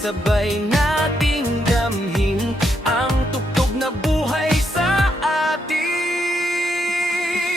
sabay nating damhin ang tugtog na buhay sa atin.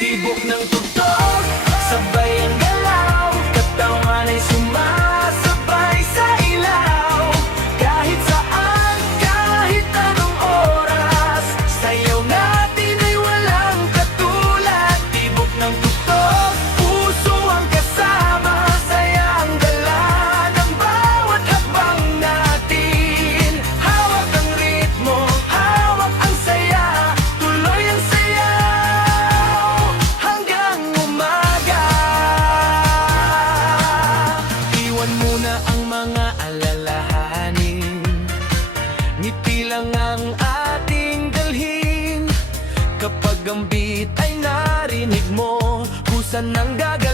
Tibok ng tugtog, sabay ang galaw, katawan ay sumasabay sa ilaw. Kahit saan, kahit anong oras, sayaw natin ay walang katulad. Tibok ng tugtog, puso ang kasama, saya ang dala ng bawat hakbang natin. Hawak ang ritmo, hawak ang saya, tuloy ang sayaw hanggang umaga. Iwan muna ang mga alalahanin, ngiti lang ang ating dalhin. Kapag ang beat ay narinig mo, kusa ng gagal